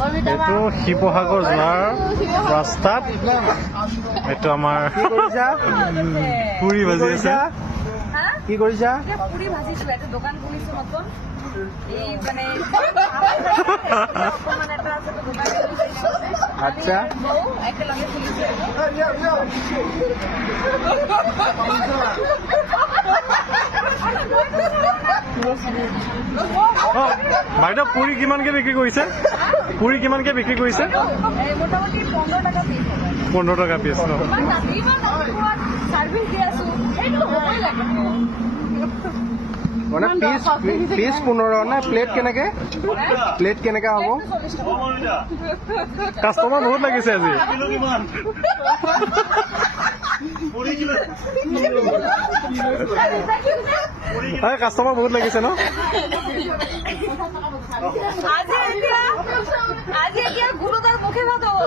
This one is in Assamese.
এইটো শিৱসাগৰ যোৱাৰ ৰাস্তাত এইটো আমাৰ পুৰি ভাজি আছে। কি কৰিছা? পুরি ভাজিছো, একটা দোকান খুলিছো নতুন। এই মানে আচ্ছা, একটা লগে খুলিছো। বাইদেউ পুৰি কিমানকে বিক্ৰী কৰিছে? পুৰি কিমানকে বিক্ৰী কৰিছে? মোটামুটি 15 টাকা পিস। 15 টকা পিস ন? সার্ভিস দিয়ে আছো, এইটো হবই লাগে। মানে পিস 15 নে প্লেট কেনেকে? প্লেট কেনেকে হ'ব? কাষ্টমাৰ বহুত লাগিছে আজি। কাষ্টমাৰ বহুত লাগিছে ন? আজি এতিয়া গুৰুদাৰ মুখে ভাত হ'ব।